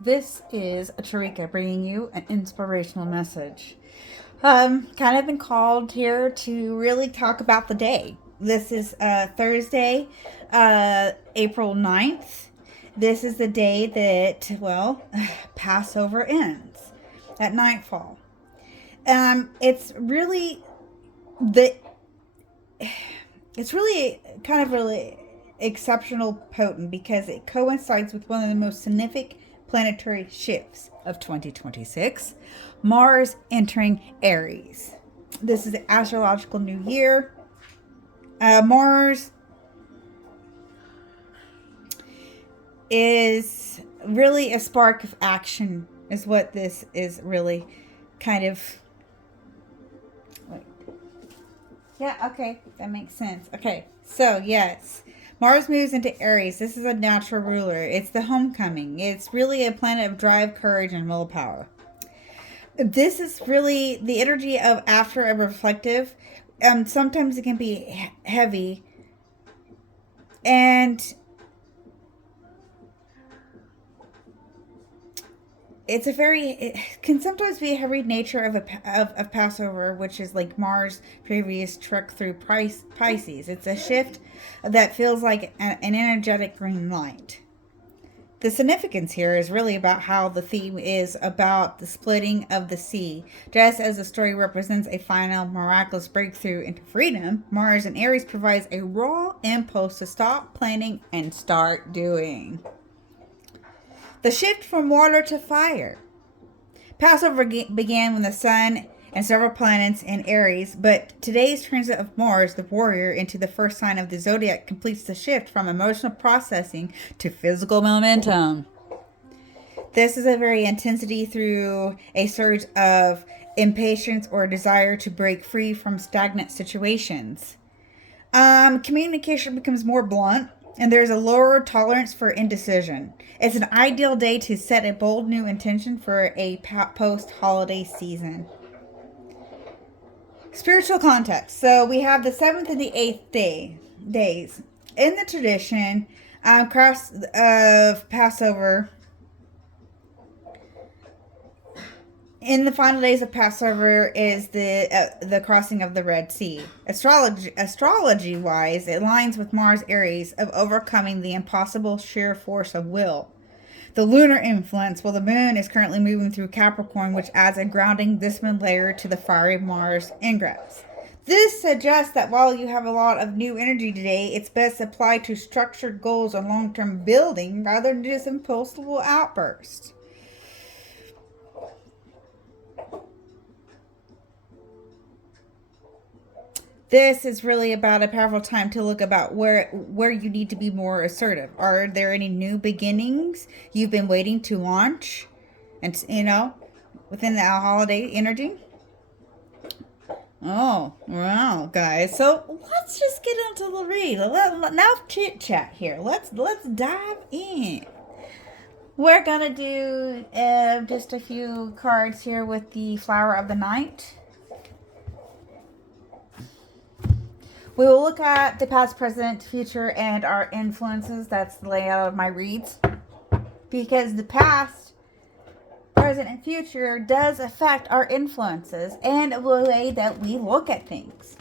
This is Tarika bringing you an inspirational message. Kind of been called here to really talk about the day. This is Thursday, April 9th. This is the day that, Passover ends at nightfall. It's really the it's really kind of really exceptional potent because it coincides with one of the most significant planetary shifts of 2026, Mars entering Aries. This is the astrological new year. Mars is really a spark of action, is what this is really kind of. Yeah, okay, that makes sense. Okay, so yes, Mars moves into Aries. This is a natural ruler. It's the homecoming. It's really a planet of drive, courage, and willpower. This is really the energy of after a reflective. Sometimes it can be heavy, and it can sometimes be a heavy nature of Passover, which is like Mars' previous trek through Pisces. It's a shift that feels like an energetic green light. The significance here is really about how the theme is about the splitting of the sea. Just as the story represents a final miraculous breakthrough into freedom, Mars and Aries provides a raw impulse to stop planning and start doing. The shift from water to fire. Passover began when the sun and several planets in Aries, but today's transit of Mars, the warrior, into the first sign of the zodiac completes the shift from emotional processing to physical momentum. This is a very intensity through a surge of impatience or desire to break free from stagnant situations. Communication becomes more blunt, and there's a lower tolerance for indecision. It's an ideal day to set a bold new intention for a post-holiday season. Spiritual context. So we have the 7th and the 8th days. In the tradition, cross of Passover, in the final days of Passover is the crossing of the Red Sea. Astrology wise, it aligns with Mars Aries of overcoming the impossible sheer force of will. The lunar influence, well, the moon is currently moving through Capricorn, which adds a grounding discipline layer to the fiery Mars ingress. This suggests that while you have a lot of new energy today, it's best applied to structured goals and long-term building rather than just impulsive outbursts. This is really about a powerful time to look about where you need to be more assertive. Are there any new beginnings you've been waiting to launch, and within the holiday energy? Oh wow, guys! So let's just get into the read. Now chit chat here. Let's dive in. We're gonna do just a few cards here with the Flower of the Night. We will look at the past, present, future, and our influences. That's the layout of my reads. Because the past, present, and future does affect our influences and the way that we look at things.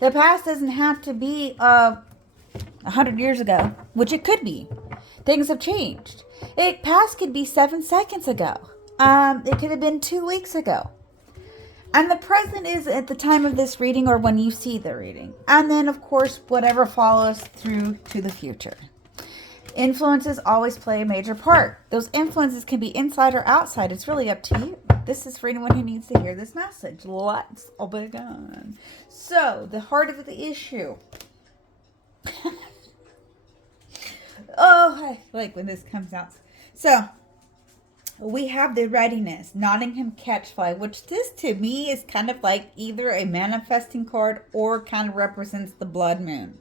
The past doesn't have to be 100 years ago, which it could be. Things have changed. Past could be 7 seconds ago. It could have been 2 weeks ago. And the present is at the time of this reading or when you see the reading. And then, of course, whatever follows through to the future. Influences always play a major part. Those influences can be inside or outside. It's really up to you. This is for anyone who needs to hear this message. Let's begin. So, the heart of the issue. Oh, I like when this comes out. So, we have the readiness, Nottingham Catchfly, which this to me is kind of like either a manifesting card or kind of represents the blood moon.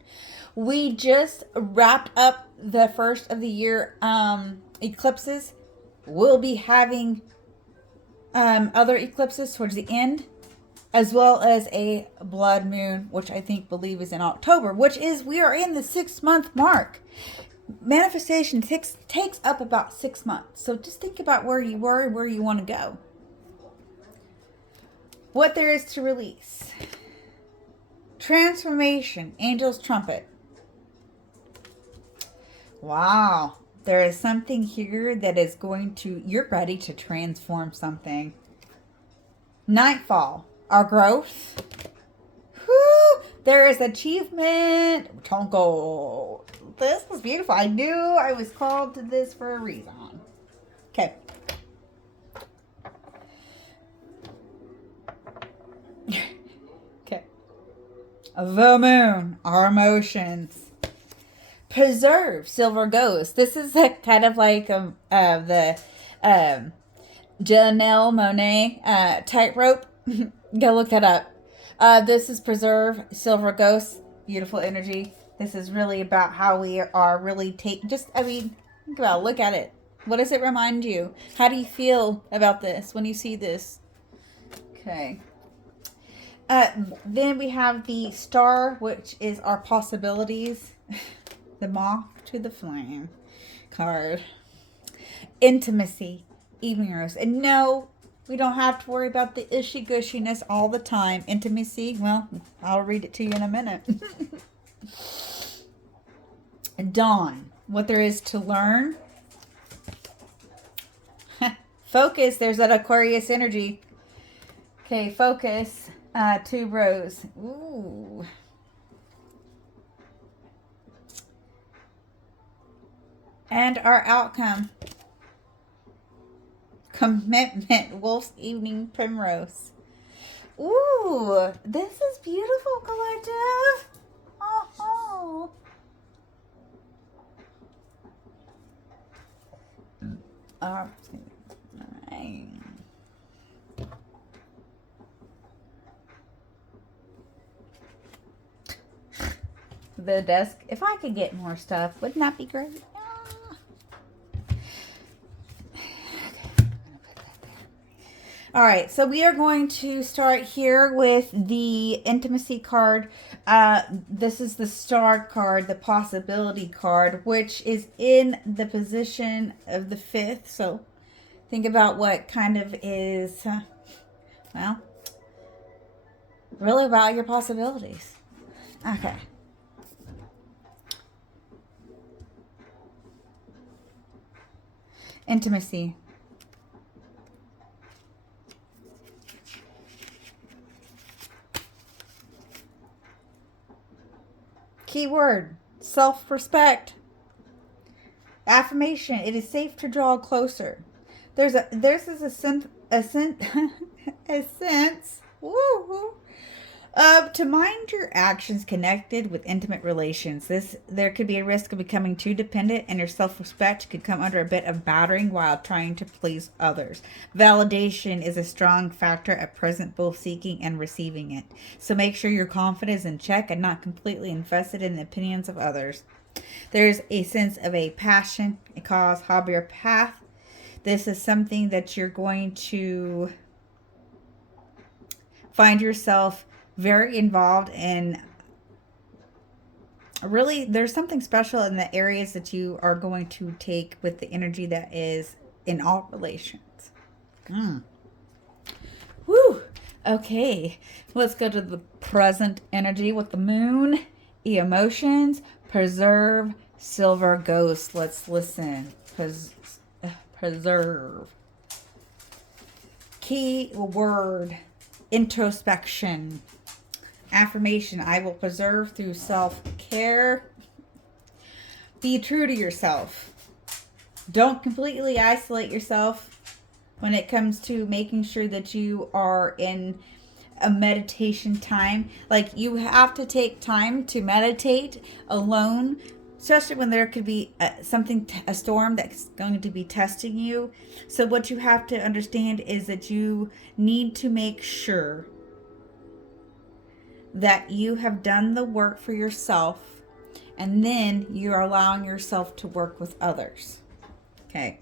We just wrapped up the first of the year eclipses. We'll be having other eclipses towards the end, as well as a blood moon, which I believe is in October, which is we are in the 6-month mark. Manifestation takes up about 6 months. So just think about where you were and where you want to go. What there is to release. Transformation, angel's trumpet. Wow. There is something here that is going to, you're ready to transform something. Nightfall, our growth. Whew, there is achievement. Tonko. This was beautiful. I knew I was called to this for a reason. Okay. Okay. The moon, our emotions. Preserve, silver ghost. This is kind of like the Janelle Monáe tightrope. Go look that up. This is preserve, silver ghost. Beautiful energy. This is really about how we are really think about it. Look at it. What does it remind you? How do you feel about this when you see this? Okay. Then we have the star, which is our possibilities. The moth to the flame card. Intimacy, evening rose. And no, we don't have to worry about the ishy-gushiness all the time. Intimacy, well, I'll read it to you in a minute. Dawn, what there is to learn. Focus, there's that Aquarius energy. Okay, focus, two rows. Ooh. And our outcome. Commitment, wolf's evening primrose. Ooh, this is beautiful, collective. Oh. All right. The desk. If I could get more stuff, wouldn't that be great? All right, so we are going to start here with the intimacy card. This is the star card, the possibility card, which is in the position of the 5th. So think about what kind of is, well, really about your possibilities. Okay. Intimacy. Keyword, self-respect. Affirmation, it is safe to draw closer. There's a sense to mind your actions connected with intimate relations. There could be a risk of becoming too dependent, and your self-respect could come under a bit of battering while trying to please others. Validation is a strong factor at present, both seeking and receiving it. So make sure your confidence is in check and not completely invested in the opinions of others. There's a sense of a passion, a cause, hobby, or path. This is something that you're going to find yourself very involved in. Really, there's something special in the areas that you are going to take with the energy that is in all relations. Woo! Okay, let's go to the present energy with the moon. Emotions, preserve, silver ghost. Let's listen. Preserve. Key word, introspection. Affirmation, I will preserve through self-care. Be true to yourself. Don't completely isolate yourself when it comes to making sure that you are in a meditation time. Like, you have to take time to meditate alone, especially when there could be a storm that's going to be testing you. So what you have to understand is that you need to make sure that you have done the work for yourself, and then you're allowing yourself to work with others. Okay.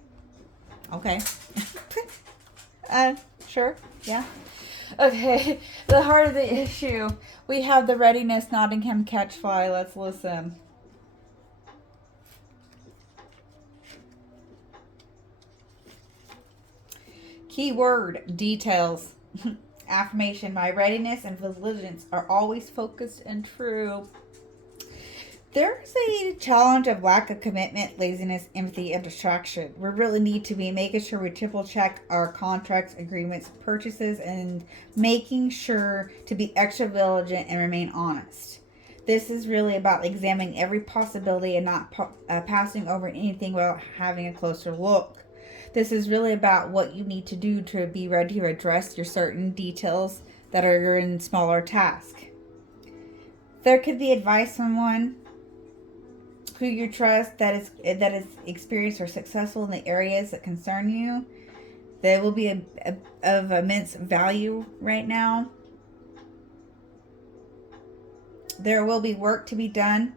Sure. Yeah. Okay. The heart of the issue. We have the readiness, Nottingham catchfly. Let's listen. Keyword details. Affirmation. My readiness and vigilance are always focused and true. There's a challenge of lack of commitment, laziness, empathy, and distraction. We really need to be making sure we triple check our contracts, agreements, purchases, and making sure to be extra vigilant and remain honest. This is really about examining every possibility and not passing over anything without having a closer look. This is really about what you need to do to be ready to address your certain details that are in smaller tasks. There could be advice from one who you trust that is experienced or successful in the areas that concern you. That will be of immense value right now. There will be work to be done,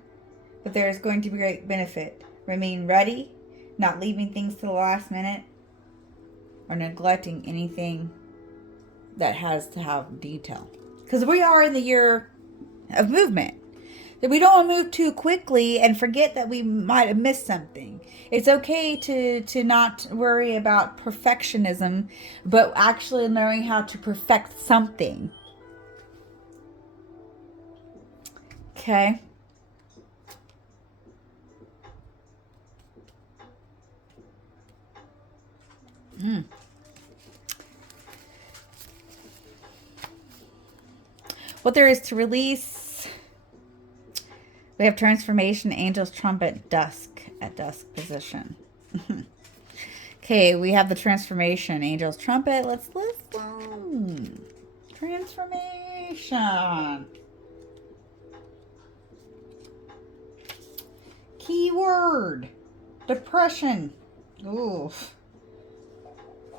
but there is going to be great benefit. Remain ready, not leaving things to the last minute or neglecting anything that has to have detail. Because we are in the year of movement. That we don't want to move too quickly and forget that we might have missed something. It's okay to not worry about perfectionism, but actually learning how to perfect something. Okay. What there is to release. We have transformation, angels, trumpet, dusk, at dusk position. Okay, we have the transformation, angels, trumpet. Let's listen. Transformation. Keyword. Depression. Oof.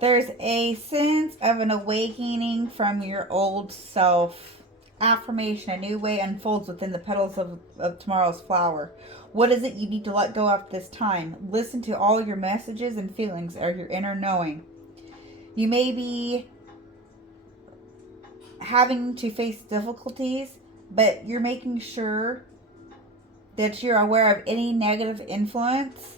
There's a sense of an awakening from your old self. Affirmation. A new way unfolds within the petals of tomorrow's flower. What is it you need to let go of this time? Listen to all your messages and feelings or your inner knowing. You may be having to face difficulties, but you're making sure that you're aware of any negative influence.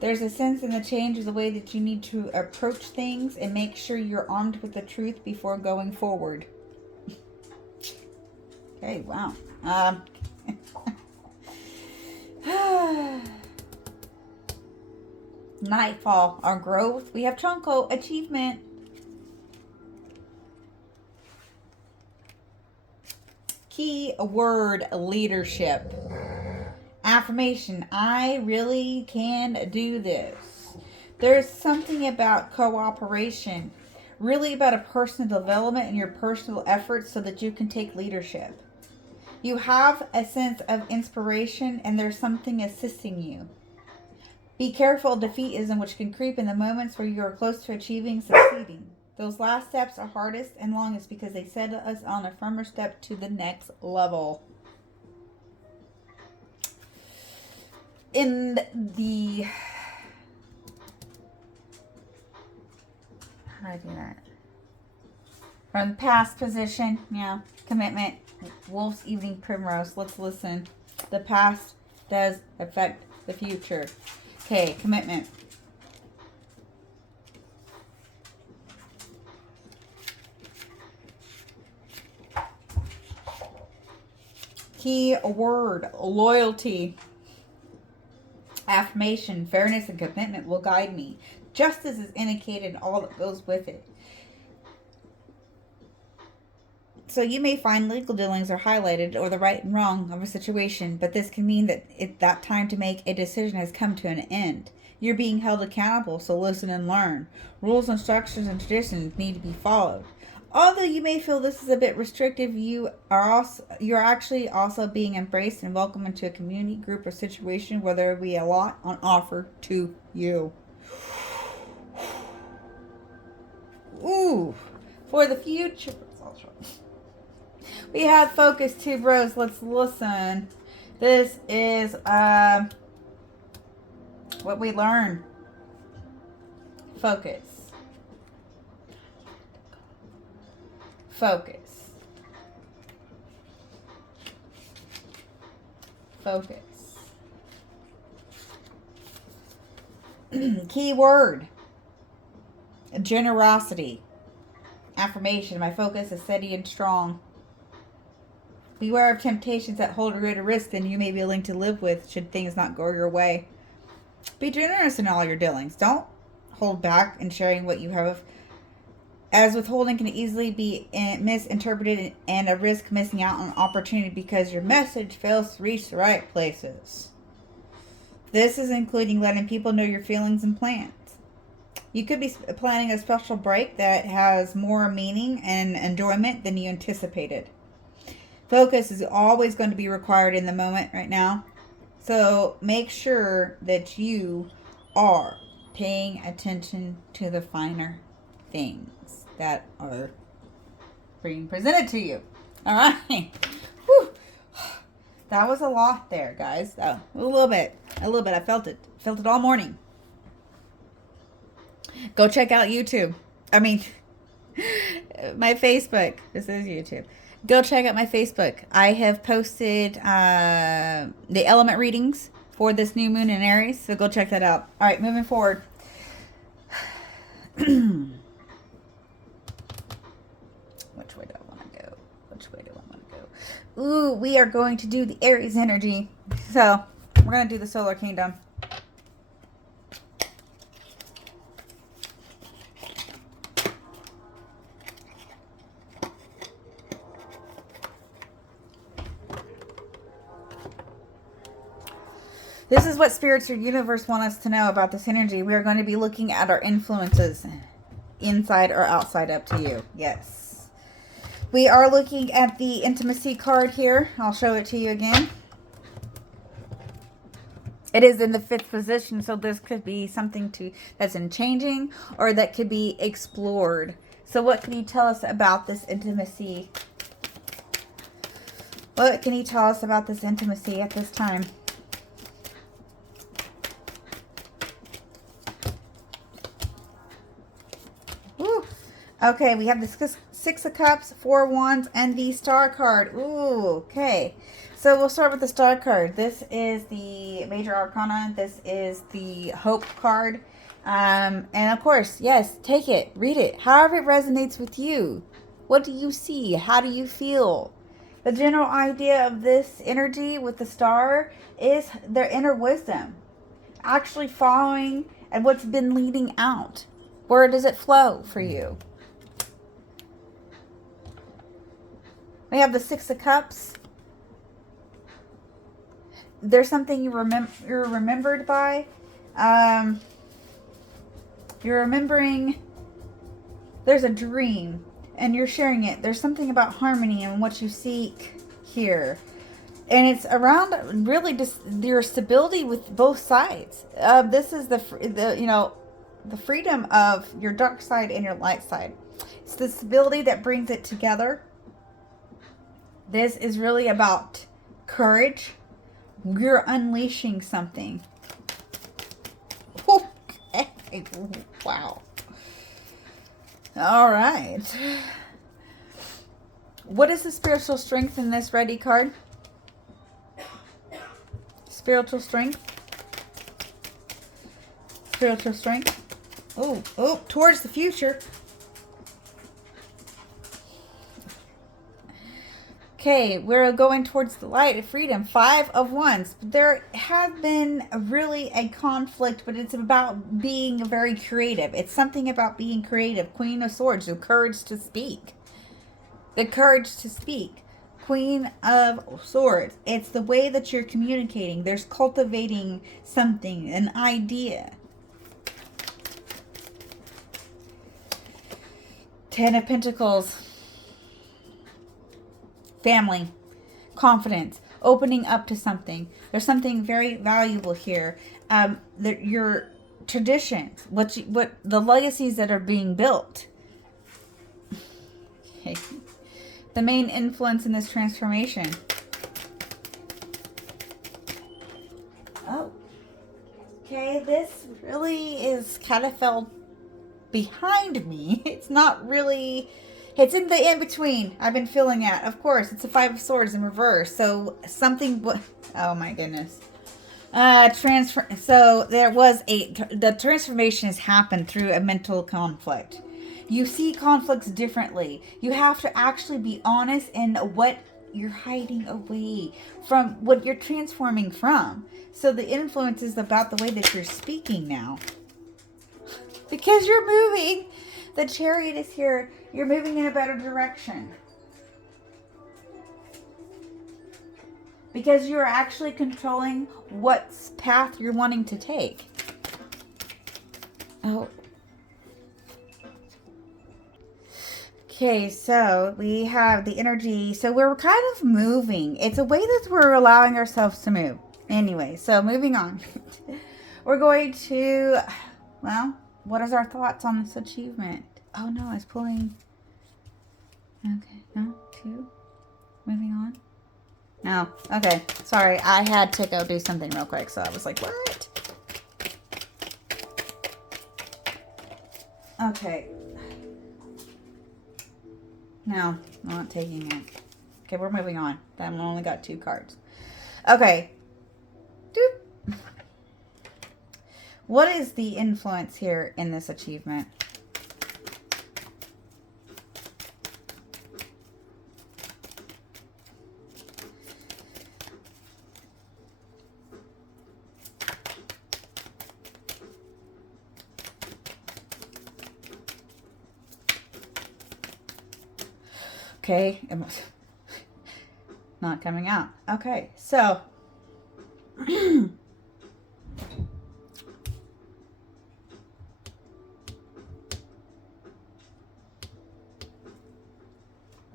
There's a sense in the change of the way that you need to approach things and make sure you're armed with the truth before going forward. Okay, wow. Nightfall, our growth. We have Chonko, achievement. Key word, leadership. Affirmation, I really can do this. There's something about cooperation, really about a personal development and your personal efforts so that you can take leadership. You have a sense of inspiration and there's something assisting you. Be careful of defeatism, which can creep in the moments where you are close to achieving, succeeding. Those last steps are hardest and longest because they set us on a firmer step to the next level. In the... How do I do that? From past position, yeah, commitment, Wolf's Evening Primrose. Let's listen. The past does affect the future. Okay, commitment. Key word, loyalty. Affirmation, fairness and commitment will guide me. Justice is indicated in all that goes with it. So you may find legal dealings are highlighted or the right and wrong of a situation, but this can mean that that time to make a decision has come to an end. You're being held accountable, so listen and learn. Rules, instructions, and traditions need to be followed. Although you may feel this is a bit restrictive, you're actually also being embraced and welcomed into a community, group, or situation where there will be a lot on offer to you. Ooh, for the future. We have focus, two bros. Let's listen. This is what we learn. Focus. Focus. Focus. Key word. Generosity. Affirmation. My focus is steady and strong. Beware of temptations that hold a greater risk than you may be willing to live with should things not go your way. Be generous in all your dealings. Don't hold back in sharing what you have, as withholding can easily be misinterpreted and a risk missing out on opportunity because your message fails to reach the right places. This is including letting people know your feelings and plans. You could be planning a special break that has more meaning and enjoyment than you anticipated. Focus is always going to be required in the moment right now. So make sure that you are paying attention to the finer things that are being presented to you. All right. Whew. That was a lot there, guys. Oh, a little bit. I felt it. Felt it all morning. Go check out YouTube. My Facebook. This is YouTube. Go check out my Facebook. I have posted the element readings for this new moon in Aries, so go check that out. All right, moving forward. Which way do I want to go? Ooh, we are going to do the Aries energy. So, we're going to do the solar kingdom. This is what spirits or universe want us to know about this energy. We are going to be looking at our influences, inside or outside, up to you. Yes. We are looking at the intimacy card here. I'll show it to you again. It is in the 5th position, so this could be something that's in changing or that could be explored. So what can you tell us about this intimacy? What can you tell us about this intimacy at this time? Okay, we have the 6 of Cups, 4 of Wands, and the Star card. Ooh, okay. So we'll start with the Star card. This is the Major Arcana. This is the Hope card. And of course, yes, take it, read it, however it resonates with you. What do you see? How do you feel? The general idea of this energy with the Star is their inner wisdom. Actually following and what's been leading out. Where does it flow for you? We have the 6 of Cups. There's something you're remembered by. You're remembering. There's a dream, and you're sharing it. There's something about harmony and what you seek here, and it's around really just your stability with both sides. This is the freedom of your dark side and your light side. It's the stability that brings it together. This is really about courage. You're unleashing something. Okay. Wow. All right. What is the spiritual strength in this ready card? Spiritual strength. Spiritual strength. Oh, towards the future. Okay, we're going towards the light of freedom. 5 of Wands. There has been really a conflict, but it's about being very creative. It's something about being creative. Queen of Swords, the courage to speak. The courage to speak. Queen of Swords. It's the way that you're communicating. There's cultivating something, an idea. 10 of Pentacles. Family, confidence, opening up to something. There's something very valuable here. Your traditions, what the legacies that are being built. Okay. The main influence in this transformation. Oh, okay. This really is kind of fell behind me. It's not really. It's in the in-between. I've been feeling that. Of course, it's a 5 of Swords in reverse. So something... Oh, my goodness. Transfer. So the transformation has happened through a mental conflict. You see conflicts differently. You have to actually be honest in what you're hiding away from, what you're transforming from. So the influence is about the way that you're speaking now. Because you're moving. The chariot is here. You're moving in a better direction. Because you're actually controlling what path you're wanting to take. Oh. Okay, so we have the energy. So we're kind of moving. It's a way that we're allowing ourselves to move. Anyway, so moving on. We're going to, well, what is our thoughts on this achievement? Oh no, I was pulling. Okay, no, 2. Moving on. No, okay. Sorry, I had to go do something real quick, so I was like, what? Okay. No, I'm not taking it. Okay, we're moving on. That one only got 2 cards. Okay. Doop. What is the influence here in this achievement? Okay, not coming out. Okay, so we're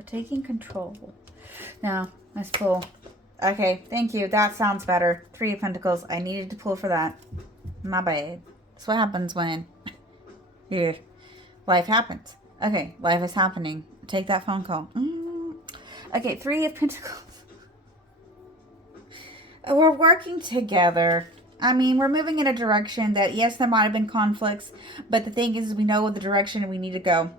taking control. Now, let's pull. Okay, thank you. That sounds better. 3 of Pentacles. I needed to pull for that. My bad. That's what happens when life happens. Okay, life is happening. Take that phone call. Okay, 3 of Pentacles. We're working together. I mean, we're moving in a direction that, yes, there might have been conflicts, but the thing is we know the direction we need to go.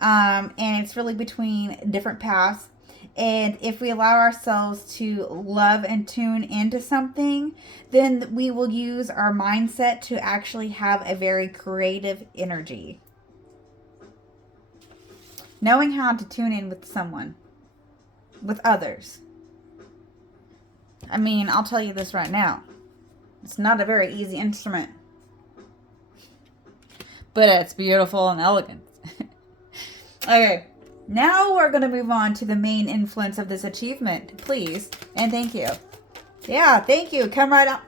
And it's really between different paths. And if we allow ourselves to love and tune into something, then we will use our mindset to actually have a very creative energy. Knowing how to tune in with someone, with others. I mean, I'll tell you this right now. It's not a very easy instrument. But it's beautiful and elegant. Okay. Now we're going to move on to the main influence of this achievement. Please. And thank you. Yeah, thank you. Come right up.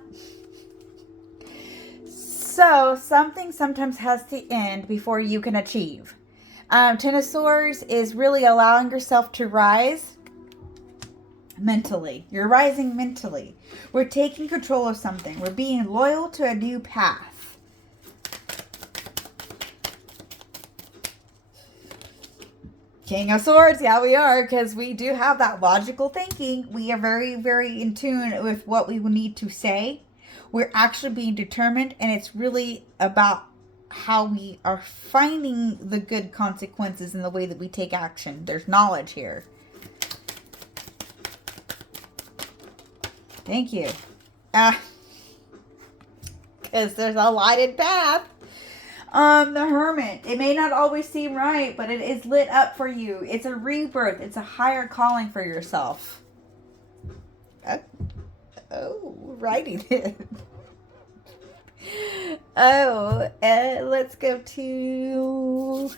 So, something sometimes has to end before you can achieve. 10 of Swords is really allowing yourself to rise mentally. You're rising mentally. We're taking control of something. We're being loyal to a new path. King of Swords, yeah, we are, because we do have that logical thinking. We are very, very in tune with what we will need to say. We're actually being determined, and it's really about how we are finding the good consequences in the way that we take action. There's knowledge here. Thank you. Because there's a lighted path. The Hermit. It may not always seem right, but it is lit up for you. It's a rebirth. It's a higher calling for yourself. Writing it. Let's go to...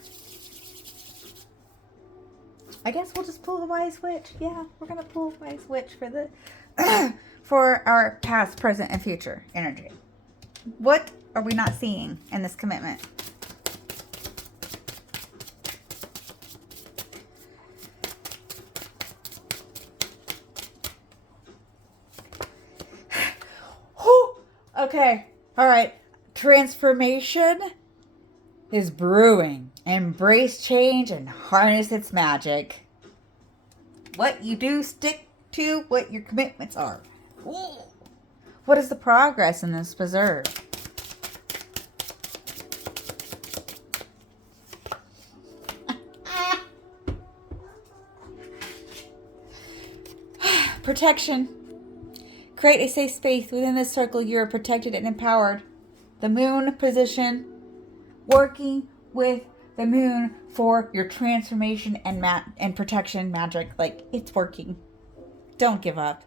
I guess we'll just pull a Wise Witch. Yeah, we're going to pull a Wise Witch for the... for our past, present, and future energy. What are we not seeing in this commitment? Okay. All right. Transformation is brewing. Embrace change and harness its magic. What you do, stick to what your commitments are. Ooh. What is the progress in this preserve? Protection. Create a safe space. Within this circle, you are protected and empowered. The moon position, working with the moon for your transformation and protection magic. Like, it's working. Don't give up.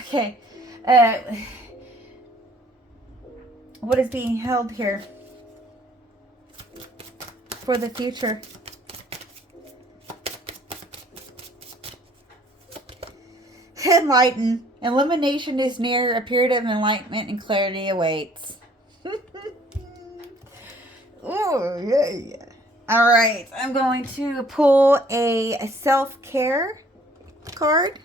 Okay. What is being held here for the future? Enlighten. Illumination is near. A period of enlightenment and clarity awaits. Oh, yeah. All right. I'm going to pull a self-care card.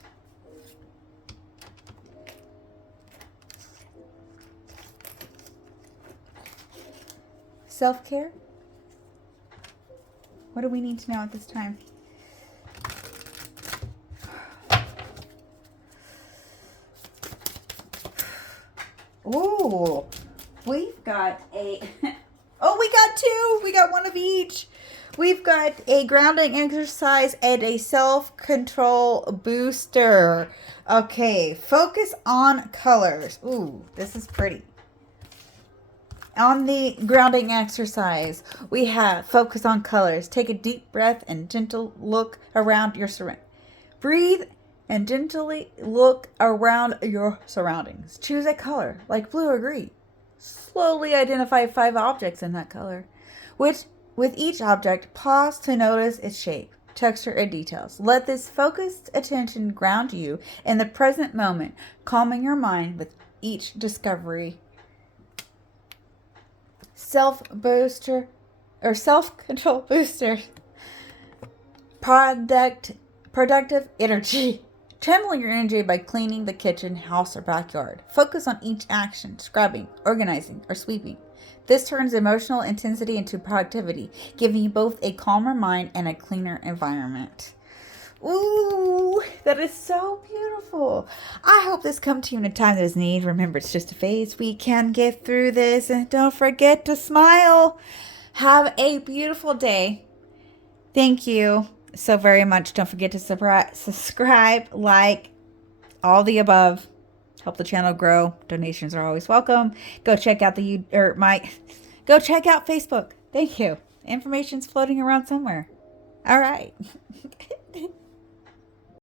Self-care? What do we need to know at this time? Ooh, we've got a... Oh, we got two. We got one of each. We've got a grounding exercise and a self-control booster. Okay, focus on colors. Ooh, this is pretty. On the grounding exercise, we have focus on colors. Take a deep breath and gentle look around your surroundings. Breathe and gently look around your surroundings. Choose a color, like blue or green. Slowly identify 5 objects in that color. With each object, pause to notice its shape, texture, and details. Let this focused attention ground you in the present moment, calming your mind with each discovery. Self-control booster. Productive energy. Channel your energy by cleaning the kitchen, house, or backyard. Focus on each action, scrubbing, organizing, or sweeping. This turns emotional intensity into productivity, giving you both a calmer mind and a cleaner environment. Ooh, that is so beautiful. I hope this comes to you in a time that is needed. Remember, it's just a phase. We can get through this. And don't forget to smile. Have a beautiful day. Thank you so very much. Don't forget to subscribe, like, all the above. Help the channel grow. Donations are always welcome. Go check out go check out Facebook. Thank you. Information's floating around somewhere. All right.